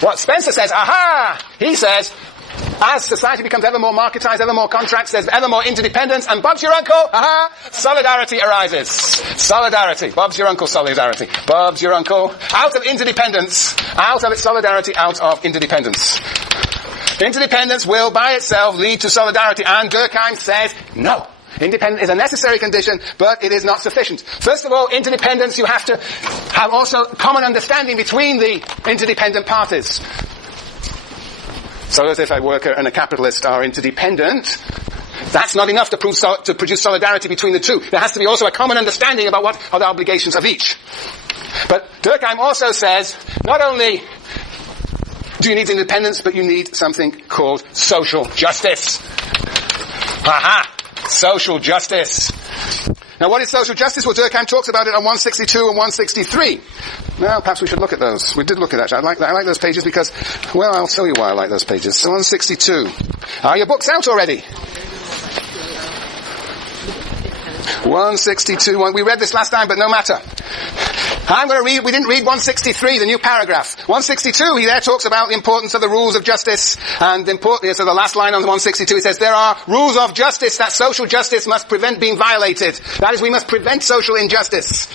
What Spencer says, he says, as society becomes ever more marketized, ever more contracts, there's ever more interdependence, and Bob's your uncle, solidarity arises. Solidarity. Bob's your uncle, solidarity. Bob's your uncle. Out of interdependence, out of its solidarity, out of interdependence. Interdependence will by itself lead to solidarity, and Durkheim says, no. Independence is a necessary condition, but it is not sufficient. First of all, interdependence, you have to have also common understanding between the interdependent parties. So as if a worker and a capitalist are interdependent, that's not enough to produce solidarity between the two. There has to be also a common understanding about what are the obligations of each. But Durkheim also says, not only do you need independence, but you need something called social justice. Social justice. Now what is social justice? Well, Durkheim talks about it on 162 and 163. Now, perhaps we should look at those. We did look at that. I like those pages because, well, I'll tell you why I like those pages. So 162. Are your books out already? 162. We read this last time, but no matter. I'm going to read, we didn't read 163, the new paragraph. 162, he there talks about the importance of the rules of justice, and so the last line on 162, he says, there are rules of justice that social justice must prevent being violated. That is, we must prevent social injustice.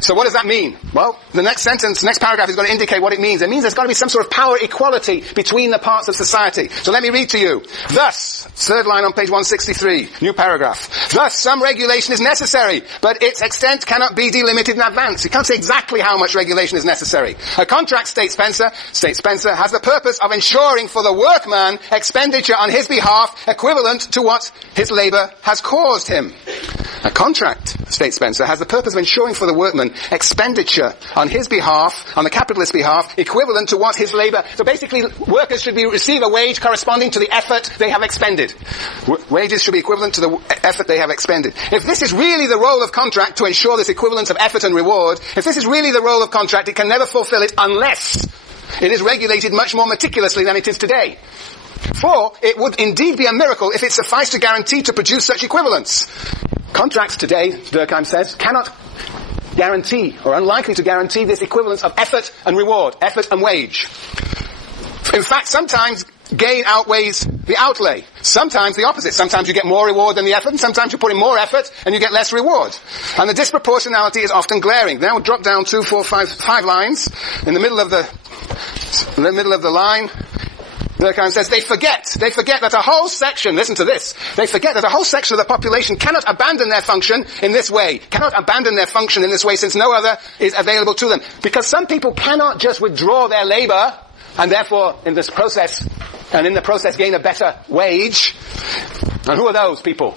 So what does that mean? Well, the next paragraph is going to indicate what it means. It means there's got to be some sort of power equality between the parts of society. So let me read to you. Thus, third line on page 163, new paragraph. Thus, some regulation is necessary, but its extent cannot be delimited in advance. You can't say exactly how much regulation is necessary. A contract, states Spencer, has the purpose of ensuring for the workman expenditure on his behalf equivalent to what his labour has caused him. A contract, states Spencer, has the purpose of ensuring for the workman expenditure on his behalf, on the capitalist's behalf, equivalent to what his labour... So basically, workers should receive a wage corresponding to the effort they have expended. Wages should be equivalent to the effort they have expended. If this is really the role of contract, to ensure this equivalence of effort and reward, if this is really the role of contract, it can never fulfill it unless it is regulated much more meticulously than it is today. For it would indeed be a miracle if it sufficed to guarantee to produce such equivalence. Contracts today, Durkheim says, cannot guarantee, or unlikely to guarantee, this equivalence of effort and reward, effort and wage. In fact, sometimes gain outweighs the outlay. Sometimes the opposite. Sometimes you get more reward than the effort, and sometimes you put in more effort and you get less reward. And the disproportionality is often glaring. Now we'll drop down 5 lines. In the middle of the line, Durkheim says they forget that a whole section, listen to this, they forget that a whole section of the population cannot abandon their function in this way, since no other is available to them. Because some people cannot just withdraw their labour and therefore in the process gain a better wage. And who are those people?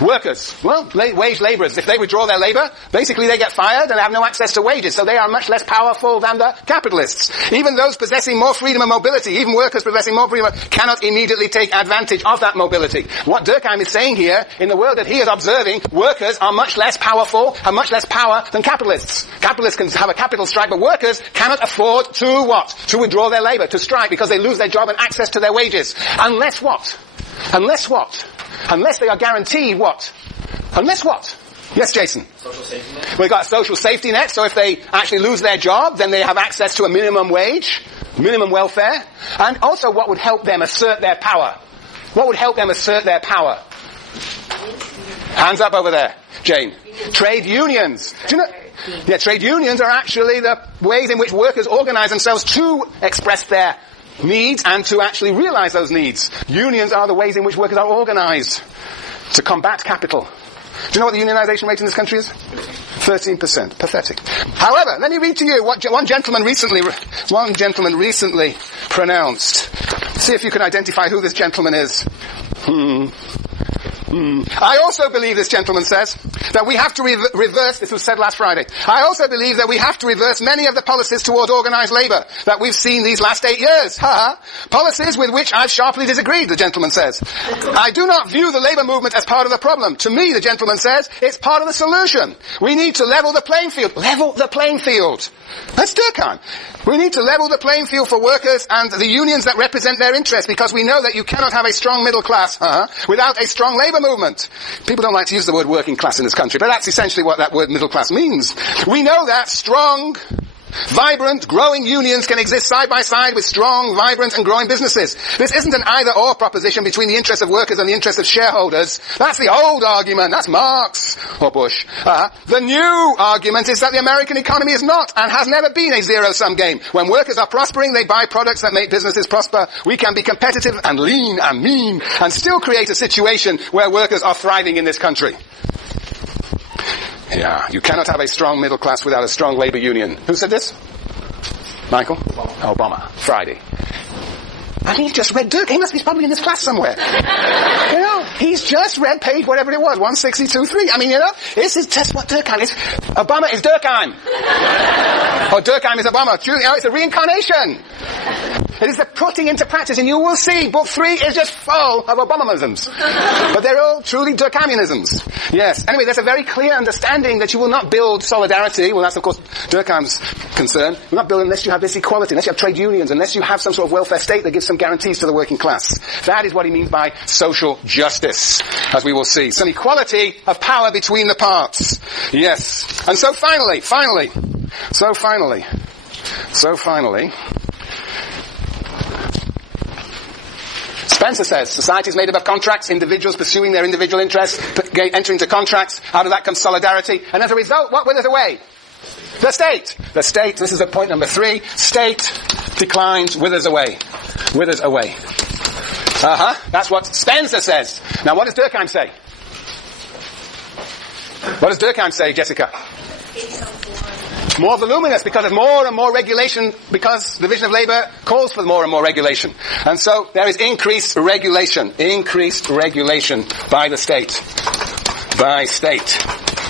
Workers. Well, wage labourers. If they withdraw their labour, basically they get fired and have no access to wages, so they are much less powerful than the capitalists. Even those possessing more freedom and mobility, even workers possessing more freedom, cannot immediately take advantage of that mobility. What Durkheim is saying here, in the world that he is observing, workers are much less powerful, have much less power than capitalists. Capitalists can have a capital strike, but workers cannot afford to what? To withdraw their labour, to strike, because they lose their job and access to their wages. Unless what? Unless they are guaranteed what? Unless what? Yes, Jason? Social safety net. We've got a social safety net, so if they actually lose their job, then they have access to a minimum wage, minimum welfare, and also what would help them assert their power? What would help them assert their power? Hands up over there, Jane. Trade unions. Do you know? Yeah, trade unions are actually the ways in which workers organize themselves to express their needs and to actually realize those needs. Unions are the ways in which workers are organized to combat capital. Do you know what the unionization rate in this country is? 13%. Pathetic. However, let me read to you what one gentleman recently pronounced. See if you can identify who this gentleman is. I also believe, this gentleman says, that we have to reverse, this was said last Friday, I also believe that we have to reverse many of the policies toward organized labour that we've seen these last 8 years. Policies with which I've sharply disagreed, the gentleman says. I do not view the labour movement as part of the problem. To me, the gentleman says, it's part of the solution. We need to level the playing field. Level the playing field. That's Durkheim. We need to level the playing field for workers and the unions that represent their interests, because we know that you cannot have a strong middle class without a strong labour movement. People don't like to use the word working class in this country, but that's essentially what that word middle class means. We know that strong Vibrant, growing unions can exist side by side with strong, vibrant and growing businesses. This isn't an either-or proposition between the interests of workers and the interests of shareholders. That's the old argument. That's Marx or Bush. The new argument is that the American economy is not and has never been a zero-sum game. When workers are prospering, they buy products that make businesses prosper. We can be competitive and lean and mean and still create a situation where workers are thriving in this country. Yeah, you cannot have a strong middle class without a strong labor union. Who said this? Michael? Obama. Friday. And he just read Durkheim. He must be probably in this class somewhere. He's just read page whatever it was, 162.3. I mean, this is just what Durkheim is. Obama is Durkheim. Or Durkheim is Obama. It's a reincarnation. It is the putting into practice, and you will see book 3 is just full of Obamaisms. But they're all truly Durkheimianisms. Yes. Anyway, there's a very clear understanding that you will not build solidarity. Well, that's of course Durkheim's concern. You will not build unless you have this equality, unless you have trade unions, unless you have some sort of welfare state that gives some guarantees to the working class. That is what he means by social justice, as we will see. Some equality of power between the parts. Yes. And so finally, Spencer says, society is made up of contracts, individuals pursuing their individual interests, enter into contracts, out of that comes solidarity, and as a result, what withers away? The state. The state, this is at point number 3, state declines, withers away. Withers away. That's what Spencer says. Now what does Durkheim say? What does Durkheim say, Jessica? More voluminous, because of more and more regulation, because the division of labor calls for more and more regulation. And so there is increased regulation by the state. By state.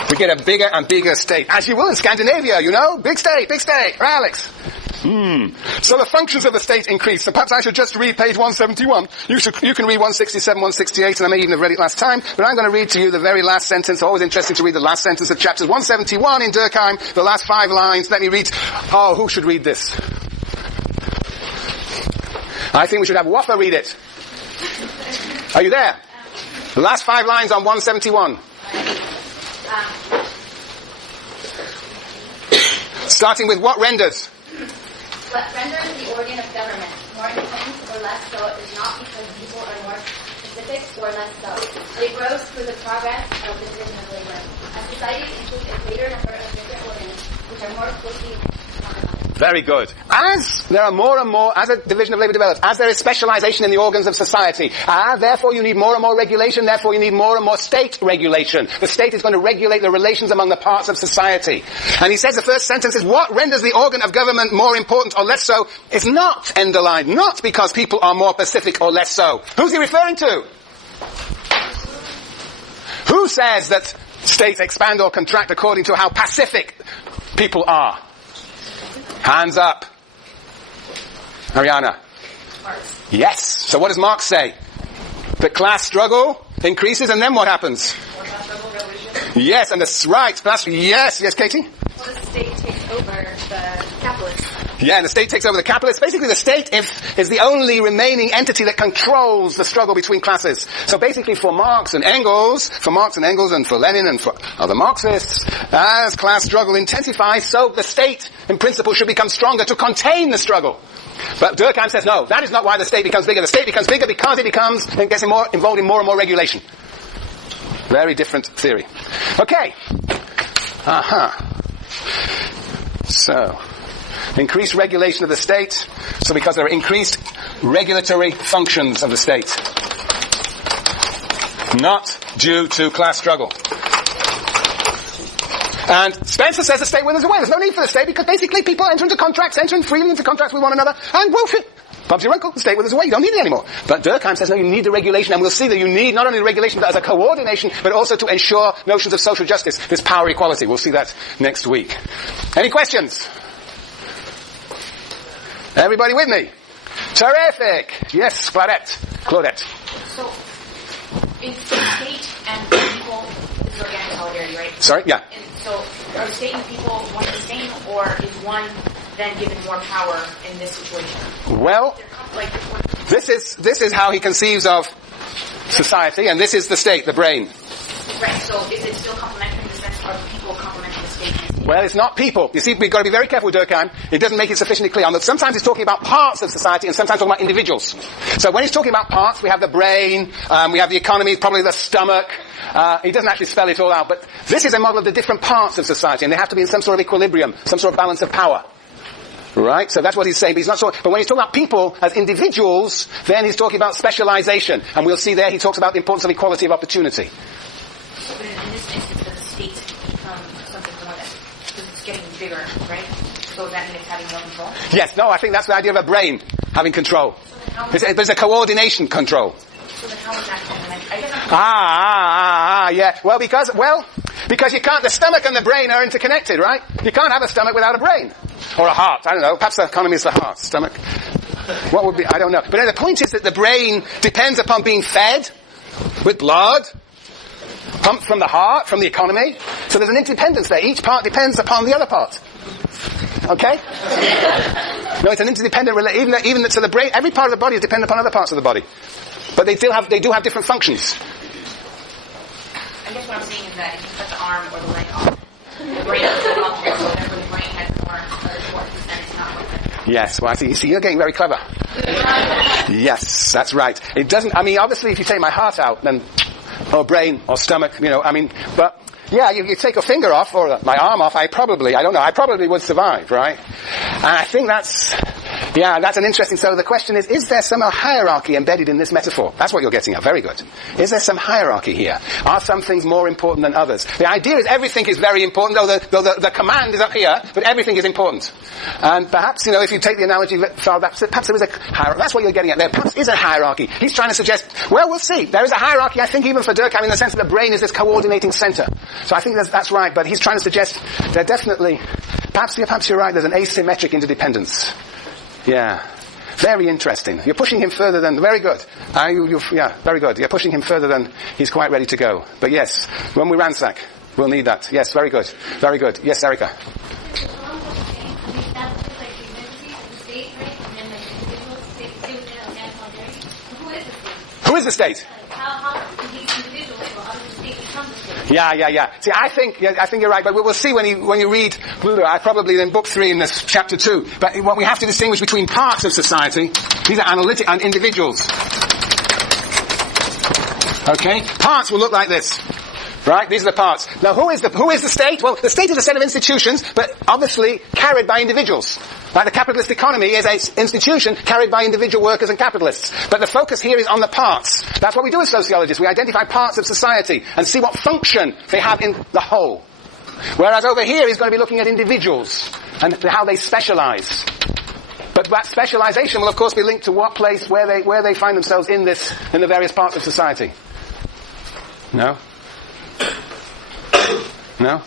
We get a bigger and bigger state. As you will in Scandinavia, big state, right, Alex? So the functions of the state increase. So perhaps I should just read page 171. You can read 167, 168, and I may even have read it last time, but I'm going to read to you the very last sentence. Always interesting to read the last sentence of chapters 171 in Durkheim, the last 5 lines. Let me read. Who should read this? I think we should have Waffa read it. Are you there? The last 5 lines on 171. Starting with what renders? What renders the organ of government more intense or less so is not because people are more specific or less so. It grows through the progress of the division of labor. As societies include a greater number of different organs, which are more closely organized. Very good. As there are more and more, as a division of labor develops, as there is specialization in the organs of society, therefore you need more and more regulation, therefore you need more and more state regulation. The state is going to regulate the relations among the parts of society. And he says the first sentence is, what renders the organ of government more important or less so is not underlined, not because people are more pacific or less so. Who's he referring to? Who says that states expand or contract according to how pacific people are? Hands up. Ariana. Marx. Yes. So what does Marx say? The class struggle increases and then what happens? More class struggle, revolution. Yes, and that's right. Yes, Katie? Well, the state takes over the capitalists. Yeah, and the state takes over the capitalists. Basically, the state is the only remaining entity that controls the struggle between classes. So basically, for Marx and Engels, and for Lenin and for other Marxists, as class struggle intensifies, so the state, in principle, should become stronger to contain the struggle. But Durkheim says, no, that is not why the state becomes bigger. The state becomes bigger because it gets involved in more and more regulation. Very different theory. Okay. So, increased regulation of the state. So because there are increased regulatory functions of the state. Not due to class struggle. And Spencer says the state withers away. There's no need for the state because basically people enter freely into contracts with one another, and woof it. Bob's your uncle, the state withers away. You don't need it anymore. But Durkheim says, no, you need the regulation, and we'll see that you need not only the regulation but as a coordination, but also to ensure notions of social justice, this power equality. We'll see that next week. Any questions? Everybody with me? Terrific! Yes, Claudette. So, is the state and people, this is organic solidarity, right? Sorry? Yeah. And so, are the state and people one and the same, or is one then given more power in this situation? Well, this is how he conceives of society, and this is the state, the brain. Right, so is it still complementary in the sense of people complementing the state? Well, it's not people. You see, we've got to be very careful with Durkheim. It doesn't make it sufficiently clear. Sometimes he's talking about parts of society and sometimes talking about individuals. So when he's talking about parts, we have the brain, we have the economy, probably the stomach. He doesn't actually spell it all out, but this is a model of the different parts of society, and they have to be in some sort of equilibrium, some sort of balance of power. Right? So that's what he's saying. But but when he's talking about people as individuals, then he's talking about specialization. And we'll see there he talks about the importance of equality of opportunity. But in this instance, does the state become something more than, because it's getting bigger, right? So does that mean it's having more control? Yes, no, I think that's the idea of a brain having control. There's a coordination control. So then how is that going? I guess yeah. Well, because you can't, the stomach and the brain are interconnected, right? You can't have a stomach without a brain. Or a heart, I don't know. Perhaps the economy is the heart, stomach. What would be, I don't know. But the point is that the brain depends upon being fed with blood, pumped from the heart, from the economy. So there's an interdependence there. Each part depends upon the other part. Okay? No, it's an interdependent relationship. Even so the brain, every part of the body is dependent upon other parts of the body. But they do have different functions. I guess what I'm saying is that if you cut the arm or the leg off, the brain is still functional, so therefore the brain has more resources and it's not like Yes, well, I see. You see, you're getting very clever. Yes, that's right. It doesn't, obviously if you take my heart out, then, or brain, or stomach, but, yeah, you take a finger off, or my arm off, I probably would survive, right? And I think that's an interesting, so the question is there some hierarchy embedded in this metaphor? That's what you're getting at, very good. Is there some hierarchy here? Are some things more important than others? The idea is everything is very important, though the command is up here, but everything is important. And perhaps, if you take the analogy, perhaps there is a hierarchy, that's what you're getting at there, perhaps is a hierarchy. He's trying to suggest, well, we'll see. There is a hierarchy, I think, even for Durkheim, in the sense that the brain is this coordinating center. So I think that's right, but he's trying to suggest there definitely, perhaps you're right, there's an asymmetric interdependence. Yeah. Very interesting. You're pushing him further than, very good. Very good. You're pushing him further than he's quite ready to go. But yes, when we ransack, we'll need that. Yes, very good. Very good. Yes, Erica. Who is the state? Yeah. See, I think you're right, but we'll see when you read, probably in book 3 in this chapter 2. But what we have to distinguish between parts of society, these are analytic and individuals. Okay? Parts will look like this. Right? These are the parts. Now, who is the state? Well, the state is a set of institutions, but obviously carried by individuals. Like the capitalist economy is an institution carried by individual workers and capitalists. But the focus here is on the parts. That's what we do as sociologists. We identify parts of society and see what function they have in the whole. Whereas over here he's going to be looking at individuals and how they specialize. But that specialization will of course be linked to what place, where they find themselves in the various parts of society. No? No?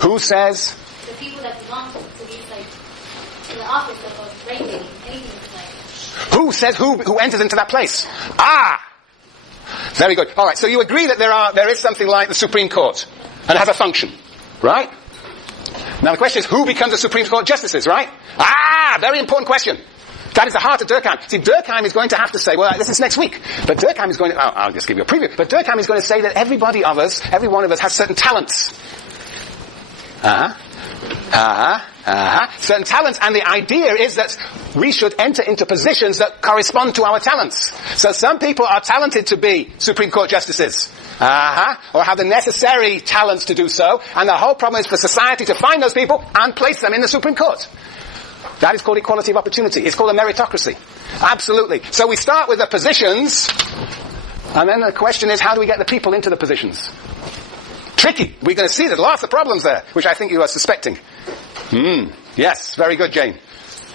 Who says? The people that belong to these, in the office of regulating anything Who says who enters into that place? Very good. Alright, so you agree that there is something like the Supreme Court, and it has a function, right? Now the question is, who becomes the Supreme Court justices, right? Very important question. That is the heart of Durkheim. See, Durkheim is going to have to say, well, this is next week, but Durkheim is going to, I'll just give you a preview, but Durkheim is going to say that every one of us has certain talents. Certain talents, and the idea is that we should enter into positions that correspond to our talents. So some people are talented to be Supreme Court justices. Or have the necessary talents to do so, and the whole problem is for society to find those people and place them in the Supreme Court. That is called equality of opportunity. It's called a meritocracy. Absolutely. So we start with the positions, and then the question is, how do we get the people into the positions? Tricky. We're going to see there's lots of problems there, which I think you are suspecting. Yes, very good, Jane.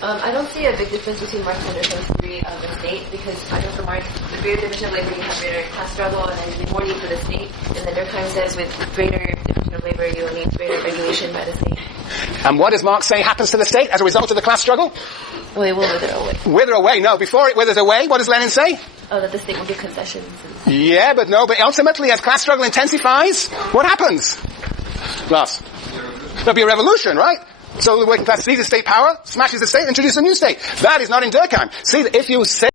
I don't see a big difference between Marx and Durkheim's theory of the state, because I know for Marx, with greater division of labor, you have greater class struggle, and then you more need for the state. And then Durkheim says with greater division of labor, you will need greater regulation by the state. And what does Marx say happens to the state as a result of the class struggle? Well, it will wither away. Wither away? No, before it withers away, what does Lenin say? Oh, that the state will give concessions. Yeah, but ultimately, as class struggle intensifies, what happens? Last. There'll be a revolution, right? So the working class seizes state power, smashes the state, introduces a new state. That is not in Durkheim. See, if you say